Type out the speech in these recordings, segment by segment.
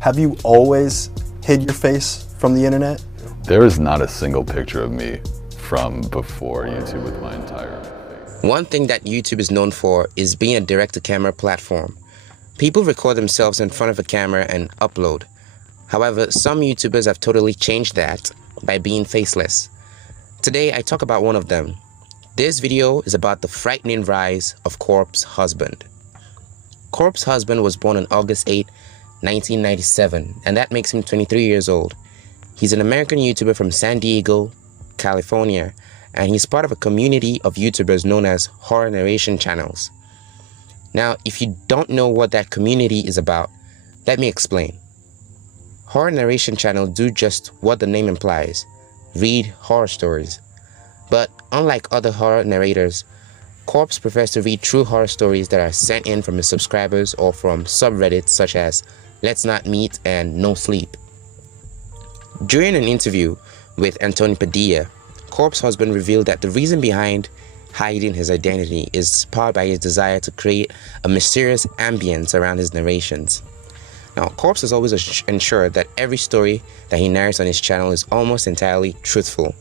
Have you always hid your face from the internet? There is not a single picture of me from before YouTube with my entire face. One thing that YouTube is known for is being a direct-to-camera platform. People record themselves in front of a camera and upload. However, some YouTubers have totally changed that by being faceless. Today, I talk about one of them. This video is about the frightening rise of Corpse Husband. Corpse Husband was born on August 8, 1997, and that makes him 23 years old. He's an American YouTuber from San Diego, California, and he's part of a community of YouTubers known as horror narration channels. Now, if you don't know what that community is about, let me explain. Horror narration channels do just what the name implies, read horror stories. But unlike other horror narrators, Corpse prefers to read true horror stories that are sent in from his subscribers or from subreddits such as Let's Not Meet and No Sleep. During an interview with Anthony Padilla, Corpse Husband revealed that the reason behind hiding his identity is powered by his desire to create a mysterious ambience around his narrations. Now, Corpse has always ensured that every story that he narrates on his channel is almost entirely truthful.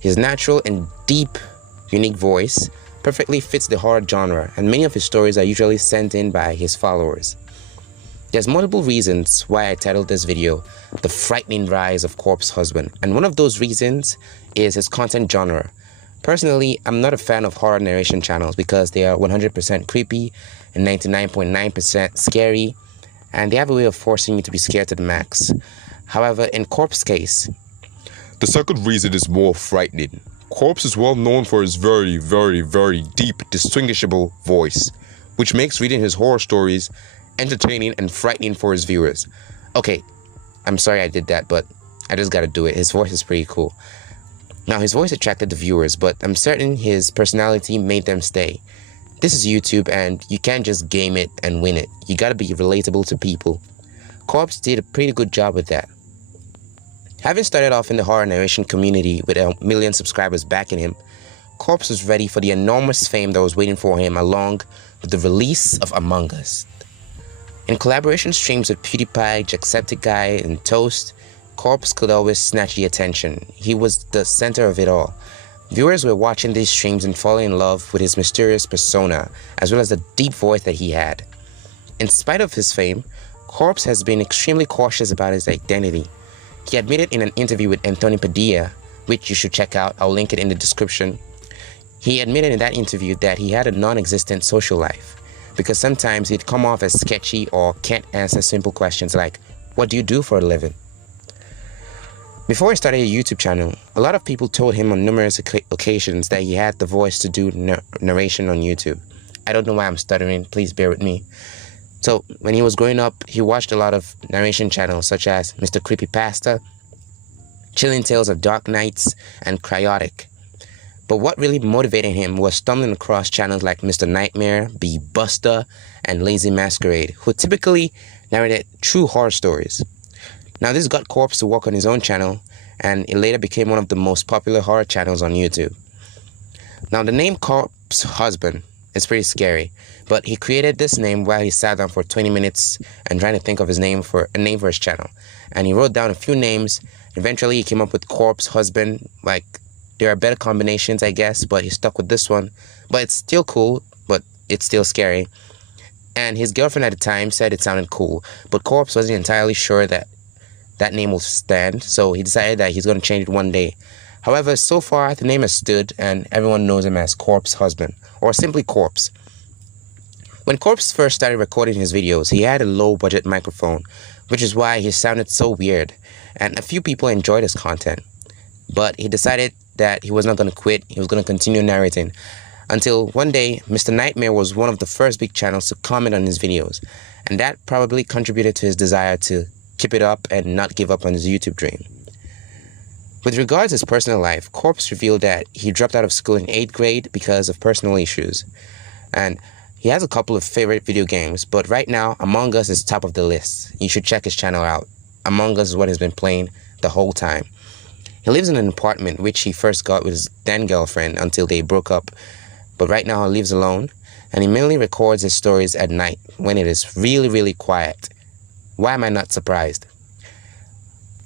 His natural and deep, unique voice perfectly fits the horror genre, and many of his stories are usually sent in by his followers. There's multiple reasons why I titled this video, The Frightening Rise of Corpse Husband, and one of those reasons is his content genre. Personally, I'm not a fan of horror narration channels because they are 100% creepy and 99.9% scary, and they have a way of forcing you to be scared to the max. However, in Corpse's case, the second reason is more frightening. Corpse is well known for his very, very, very deep, distinguishable voice, which makes reading his horror stories entertaining and frightening for his viewers. Okay, I'm sorry I did that, but I just gotta do it. His voice is pretty cool. Now, his voice attracted the viewers, but I'm certain his personality made them stay. This is YouTube, and you can't just game it and win it. You gotta be relatable to people. Corpse did a pretty good job with that. Having started off in the horror narration community with 1 million subscribers backing him, Corpse was ready for the enormous fame that was waiting for him along with the release of Among Us. In collaboration streams with PewDiePie, Jacksepticeye, and Toast, Corpse could always snatch the attention. He was the center of it all. Viewers were watching these streams and falling in love with his mysterious persona, as well as the deep voice that he had. In spite of his fame, Corpse has been extremely cautious about his identity. He admitted in an interview with Anthony Padilla, which you should check out, I'll link it in the description. He admitted in that interview that he had a non-existent social life, because sometimes he'd come off as sketchy or can't answer simple questions like, what do you do for a living? Before he started a YouTube channel, a lot of people told him on numerous occasions that he had the voice to do narration on YouTube. I don't know why I'm stuttering, please bear with me. So, when he was growing up, he watched a lot of narration channels such as Mr. Creepypasta, Chilling Tales of Dark Nights, and Cryotic. But what really motivated him was stumbling across channels like Mr. Nightmare, B. Buster, and Lazy Masquerade, who typically narrated true horror stories. Now, this got Corpse to work on his own channel, and it later became one of the most popular horror channels on YouTube. Now, the name Corpse Husband is pretty scary, but he created this name while he sat down for 20 minutes and trying to think of a name for his channel. And he wrote down a few names. Eventually, he came up with Corpse Husband. Like, there are better combinations, I guess, but he stuck with this one. But it's still cool, but it's still scary. And his girlfriend at the time said it sounded cool, but Corpse wasn't entirely sure that that name will stand, so he decided that he's going to change it one day. However, so far, the name has stood, and everyone knows him as Corpse Husband, or simply Corpse. When Corpse first started recording his videos, he had a low-budget microphone, which is why he sounded so weird, and a few people enjoyed his content. But he decided that he was not going to quit, he was going to continue narrating, until one day, Mr. Nightmare was one of the first big channels to comment on his videos, and that probably contributed to his desire to keep it up and not give up on his YouTube dream. With regards to his personal life, Corpse revealed that he dropped out of school in 8th grade because of personal issues. And he has a couple of favorite video games, but right now, Among Us is top of the list. You should check his channel out. Among Us is what he's been playing the whole time. He lives in an apartment which he first got with his then girlfriend until they broke up, but right now he lives alone, and he mainly records his stories at night when it is really, really quiet. Why am I not surprised?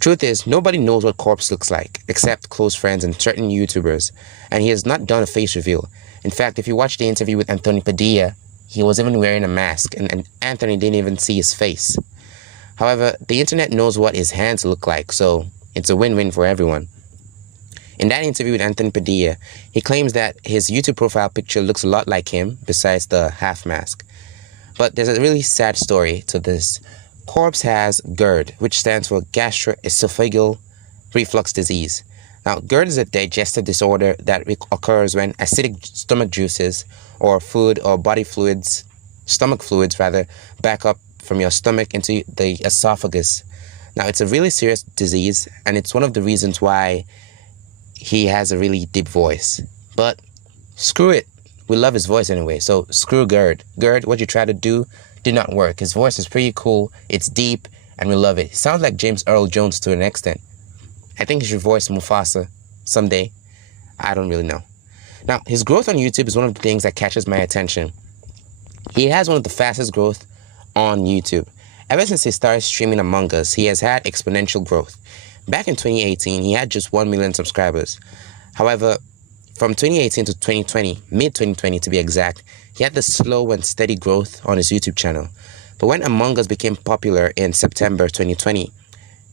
Truth is, nobody knows what Corpse looks like, except close friends and certain YouTubers, and he has not done a face reveal. In fact, if you watch the interview with Anthony Padilla, he was even wearing a mask, and Anthony didn't even see his face. However, the internet knows what his hands look like, so it's a win-win for everyone. In that interview with Anthony Padilla, he claims that his YouTube profile picture looks a lot like him, besides the half mask. But there's a really sad story to this. Corpse has GERD, which stands for gastroesophageal reflux disease. Now, GERD is a digestive disorder that occurs when acidic stomach juices or food or body fluids, stomach fluids rather, back up from your stomach into the esophagus. Now, it's a really serious disease, and it's one of the reasons why he has a really deep voice. But screw it. We love his voice anyway, so screw GERD. GERD, what you try to do did not work. His voice is pretty cool, it's deep, and we love it. He sounds like James Earl Jones to an extent. I think he should voice Mufasa someday. I don't really know. Now, his growth on YouTube is one of the things that catches my attention. He has one of the fastest growth on YouTube. Ever since he started streaming Among Us, he has had exponential growth. Back in 2018, he had just 1 million subscribers. However, from 2018 to 2020, mid-2020 to be exact, he had the slow and steady growth on his YouTube channel. But when Among Us became popular in September 2020,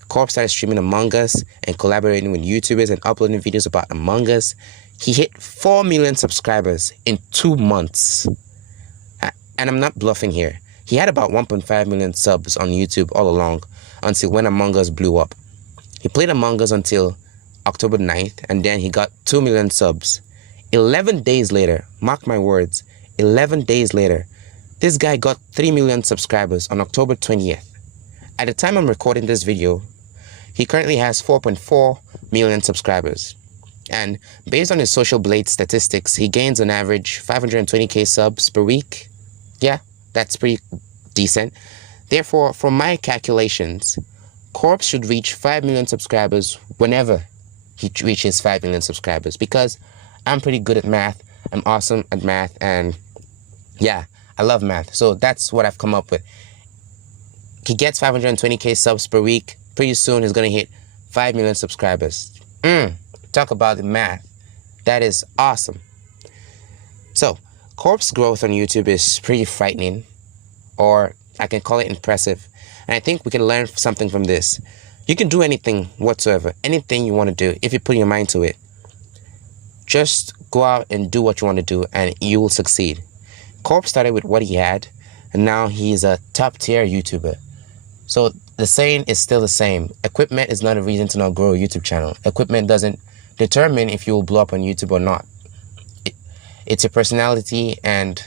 Corpse started streaming Among Us and collaborating with YouTubers and uploading videos about Among Us. He hit 4 million subscribers in 2 months. And I'm not bluffing here. He had about 1.5 million subs on YouTube all along until when Among Us blew up. He played Among Us until October 9th, and then he got 2 million subs. 11 days later, mark my words, 11 days later, this guy got 3 million subscribers on October 20th. At the time I'm recording this video, he currently has 4.4 million subscribers. And based on his Social Blade statistics, he gains on average 520k subs per week. Yeah, that's pretty decent. Therefore, from my calculations, Corpse should reach 5 million subscribers whenever he reaches 5 million subscribers, because I'm pretty good at math. I'm awesome at math, and yeah, I love math. So that's what I've come up with. He gets 520k subs per week. Pretty soon he's going to hit 5 million subscribers. Talk about the math. That is awesome. So, Corpse growth on YouTube is pretty frightening, or I can call it impressive. And I think we can learn something from this. You can do anything whatsoever, anything you want to do, if you put your mind to it. Just go out and do what you want to do, and you will succeed. Corpse started with what he had, and now he's a top-tier YouTuber. So the saying is still the same. Equipment is not a reason to not grow a YouTube channel. Equipment doesn't determine if you will blow up on YouTube or not. It's your personality and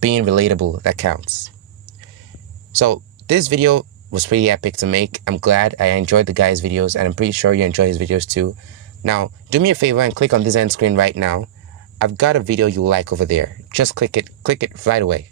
being relatable that counts. So this video was pretty epic to make. I'm glad I enjoyed the guy's videos, and I'm pretty sure you enjoy his videos too. Now, do me a favor and click on this end screen right now. I've got a video you like over there. Just click it right away.